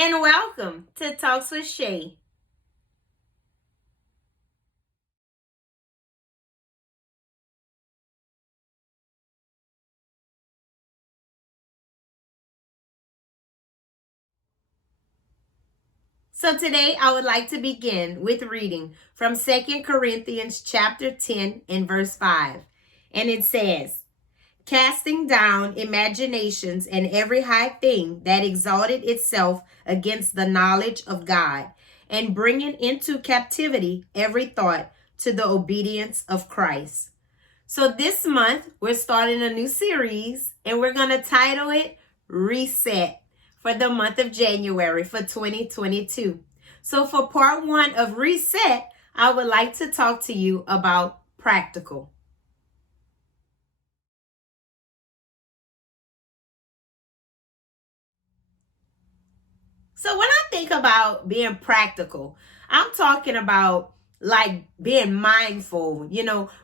and welcome to Talks with Shay. So today I would like to begin with reading from 2 Corinthians chapter 10 and verse 5. And it says, casting down imaginations and every high thing that exalted itself against the knowledge of God, and bringing into captivity every thought to the obedience of Christ. So this month, we're starting a new series, and we're going to title it Reset for the month of January for 2022. So for part one of Reset, I would like to talk to you about practical. So when I think about being practical, I'm talking about like being mindful,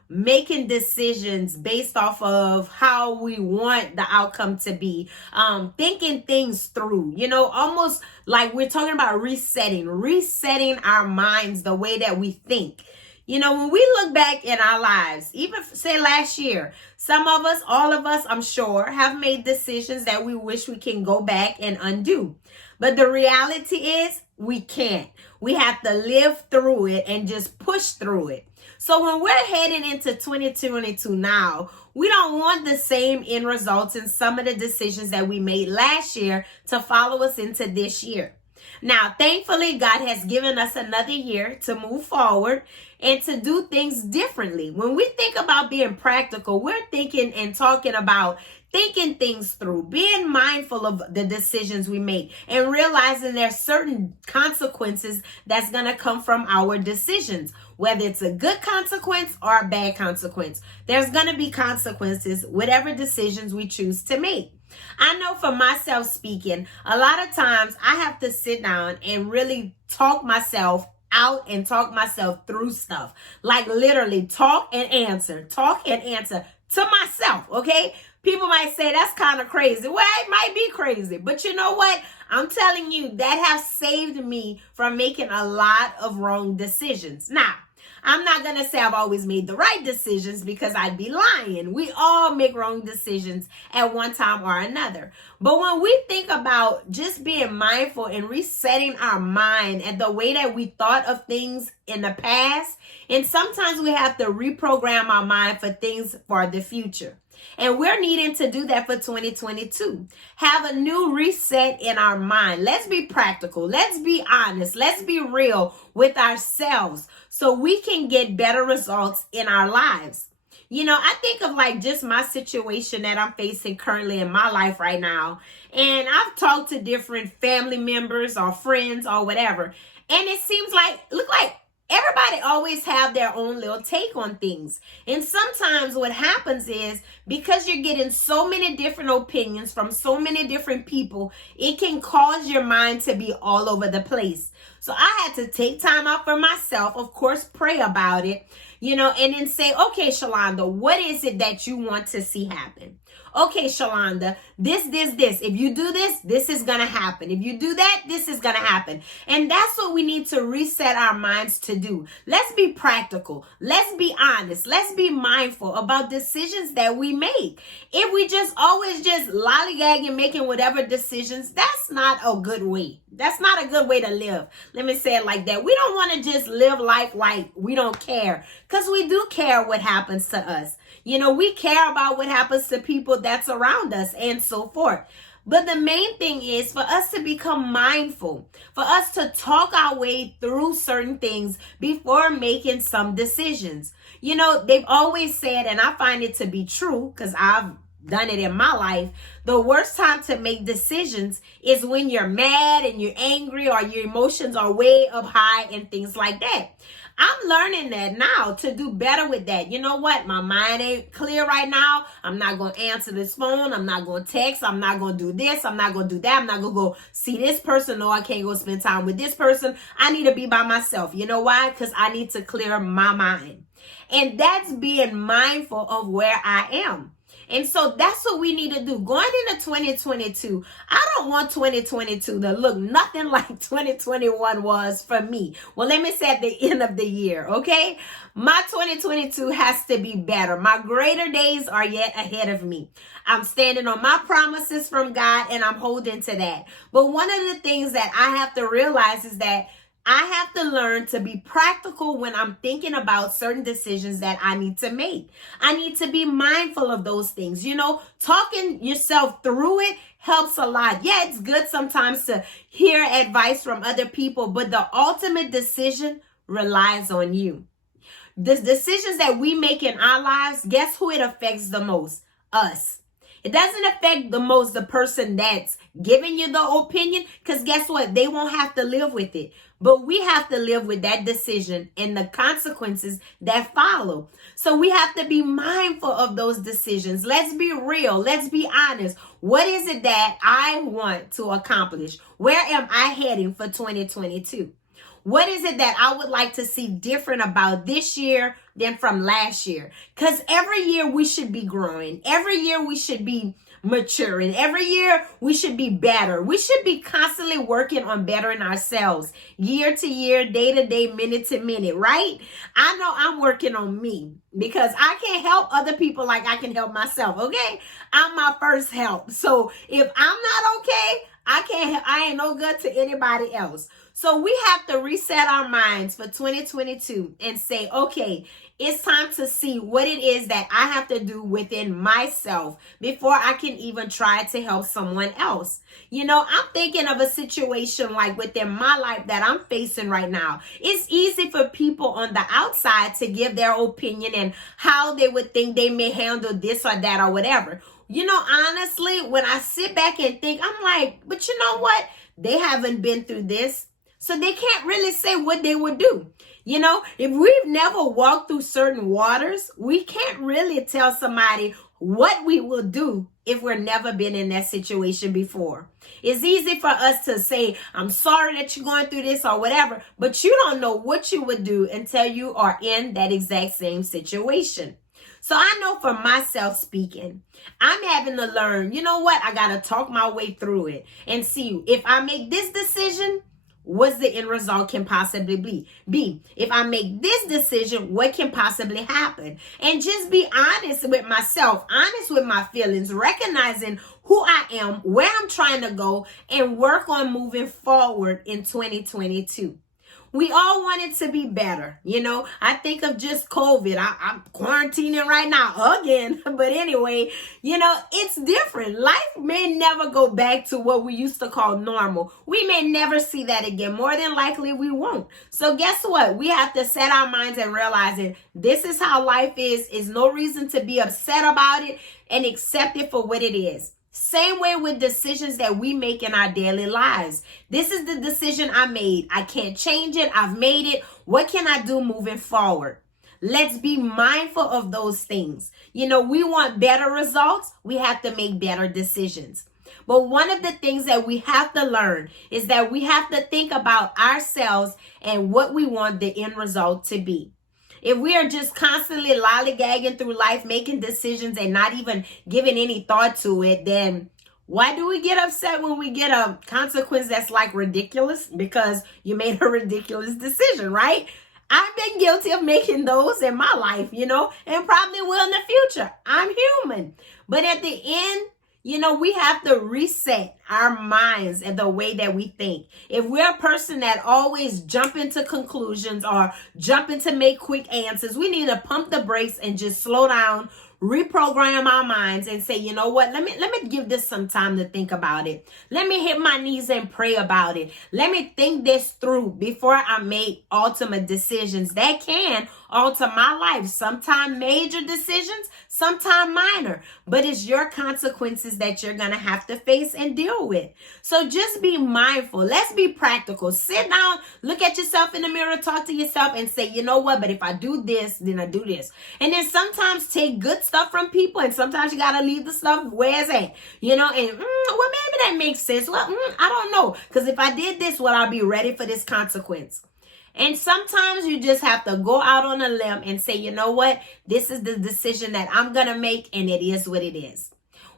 making decisions based off of how we want the outcome to be, thinking things through, almost like we're talking about resetting our minds the way that we think. When we look back in our lives, even say last year, some of us, all of us, I'm sure, have made decisions that we wish we can go back and undo. But the reality is we can't. We have to live through it and just push through it. So when we're heading into 2022 now, we don't want the same end results in some of the decisions that we made last year to follow us into this year. Now, thankfully, God has given us another year to move forward and to do things differently. When we think about being practical, we're thinking and talking about thinking things through, being mindful of the decisions we make, and realizing there's certain consequences that's going to come from our decisions. Whether it's a good consequence or a bad consequence, there's going to be consequences, whatever decisions we choose to make. I know for myself speaking, a lot of times I have to sit down and really talk myself out and talk myself through stuff. Like literally talk and answer to myself, okay? People might say that's kind of crazy. Well, it might be crazy, but you know what? I'm telling you, that has saved me from making a lot of wrong decisions. Now, I'm not going to say I've always made the right decisions because I'd be lying. We all make wrong decisions at one time or another. But when we think about just being mindful and resetting our mind and the way that we thought of things in the past, and sometimes we have to reprogram our mind for things for the future. And we're needing to do that for 2022. Have a new reset in our mind. Let's be practical. Let's be honest. Let's be real with ourselves so we can get better results in our lives. I think of like just my situation that I'm facing currently in my life right now. And I've talked to different family members or friends or whatever. And it seems like, everybody always have their own little take on things. And sometimes what happens is because you're getting so many different opinions from so many different people, it can cause your mind to be all over the place. So I had to take time out for myself, of course, pray about it, and then say, okay, Shalonda, what is it that you want to see happen? Okay, Shalonda, this. If you do this, this is going to happen. If you do that, this is going to happen. And that's what we need to reset our minds to do. Let's be practical. Let's be honest. Let's be mindful about decisions that we make. If we just always just lollygagging, making whatever decisions, that's not a good way. That's not a good way to live. Let me say it like that. We don't want to just live life like we don't care, because we do care what happens to us. We care about what happens to people that's around us and so forth. But the main thing is for us to become mindful, for us to talk our way through certain things before making some decisions. They've always said, and I find it to be true because I've done it in my life, the worst time to make decisions is when you're mad and you're angry or your emotions are way up high and things like that. I'm learning that now to do better with that. You know what? My mind ain't clear right now. I'm not going to answer this phone. I'm not going to text. I'm not going to do this. I'm not going to do that. I'm not going to go see this person. No, I can't go spend time with this person. I need to be by myself. You know why? Because I need to clear my mind. And that's being mindful of where I am. And so that's what we need to do. Going into 2022, I don't want 2022 to look nothing like 2021 was for me. Well, let me say at the end of the year, okay? My 2022 has to be better. My greater days are yet ahead of me. I'm standing on my promises from God and I'm holding to that. But one of the things that I have to realize is that I have to learn to be practical when I'm thinking about certain decisions that I need to make. I need to be mindful of those things. You know, talking yourself through it helps a lot. Yeah, it's good sometimes to hear advice from other people, but the ultimate decision relies on you. The decisions that we make in our lives, guess who it affects the most? Us. It doesn't affect the most the person that's giving you the opinion, because guess what? They won't have to live with it. But we have to live with that decision and the consequences that follow. So we have to be mindful of those decisions. Let's be real. Let's be honest. What is it that I want to accomplish? Where am I heading for 2022? What is it that I would like to see different about this year than from last year? Because every year we should be growing. Every year we should be maturing. Every year we should be better. We should be constantly working on bettering ourselves year to year, day to day, minute to minute, right? I know I'm working on me because I can't help other people like I can help myself, okay? I'm my first help. So if I'm not okay, I ain't no good to anybody else. So we have to reset our minds for 2022 and say, okay, it's time to see what it is that I have to do within myself before I can even try to help someone else. You know, I'm thinking of a situation like within my life that I'm facing right now. It's easy for people on the outside to give their opinion and how they would think they may handle this or that or whatever. You know, honestly, when I sit back and think, I'm like, but you know what? They haven't been through this. So they can't really say what they would do. You know, if we've never walked through certain waters, we can't really tell somebody what we will do if we've never been in that situation before. It's easy for us to say, I'm sorry that you're going through this or whatever, but you don't know what you would do until you are in that exact same situation. So I know for myself speaking, I'm having to learn, you know what? I got to talk my way through it and see if I make this decision, what's the end result can possibly be. If I make this decision, what can possibly happen? And just be honest with myself, honest with my feelings, recognizing who I am, where I'm trying to go, and work on moving forward in 2022. We all want it to be better. You know, I think of just COVID. I'm quarantining right now again. But anyway, you know, it's different. Life may never go back to what we used to call normal. We may never see that again. More than likely, we won't. So guess what? We have to set our minds and realizing this is how life is. There's no reason to be upset about it and accept it for what it is. Same way with decisions that we make in our daily lives. This is the decision I made. I can't change it. I've made it. What can I do moving forward? Let's be mindful of those things. You know, we want better results. We have to make better decisions. But one of the things that we have to learn is that we have to think about ourselves and what we want the end result to be. If we are just constantly lollygagging through life, making decisions and not even giving any thought to it, then why do we get upset when we get a consequence that's like ridiculous? Because you made a ridiculous decision, right? I've been guilty of making those in my life, you know, and probably will in the future. I'm human. But at the end, you know, we have to reset our minds and the way that we think. If we're a person that always jump into conclusions or jump into make quick answers, we need to pump the brakes and just slow down, reprogram our minds and say, you know what, let me give this some time to think about it. Let me hit my knees and pray about it. Let me think this through before I make ultimate decisions that can alter my life. Sometimes major decisions, sometimes minor, but it's your consequences that you're going to have to face and deal with. So just be mindful. Let's be practical. Sit down, look at yourself in the mirror, talk to yourself and say, you know what, but if I do this, then I do this. And then sometimes take good stuff from people and sometimes you got to leave the stuff where it's at, you know, and well, maybe that makes sense. Well, I don't know. Because if I did this, will I be ready for this consequence? And sometimes you just have to go out on a limb and say, you know what? This is the decision that I'm going to make, and it is what it is.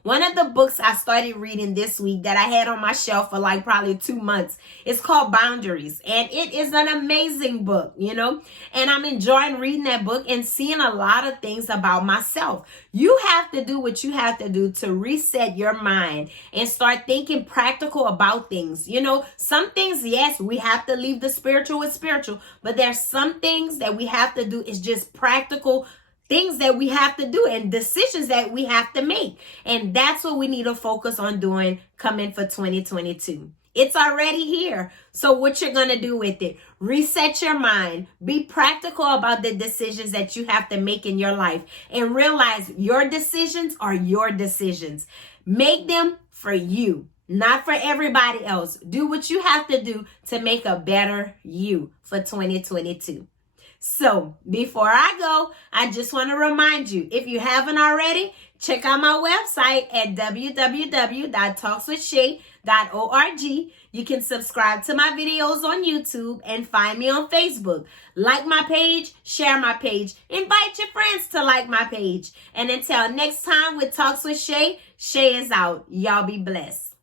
One of the books I started reading this week that I had on my shelf for like probably 2 months, it's called Boundaries. And it is an amazing book, you know, and I'm enjoying reading that book and seeing a lot of things about myself. You have to do what you have to do to reset your mind and start thinking practical about things. You know, some things, yes, we have to leave the spiritual with spiritual, but there's some things that we have to do is just practical things that we have to do and decisions that we have to make. And that's what we need to focus on doing coming for 2022. It's already here. So what you're going to do with it, reset your mind, be practical about the decisions that you have to make in your life, and realize your decisions are your decisions. Make them for you, not for everybody else. Do what you have to do to make a better you for 2022. So before I go, I just want to remind you, if you haven't already, check out my website at www.talkswithshay.org. You can subscribe to my videos on YouTube and find me on Facebook. Like my page, share my page, invite your friends to like my page. And until next time with Talks with Shay, Shay is out. Y'all be blessed.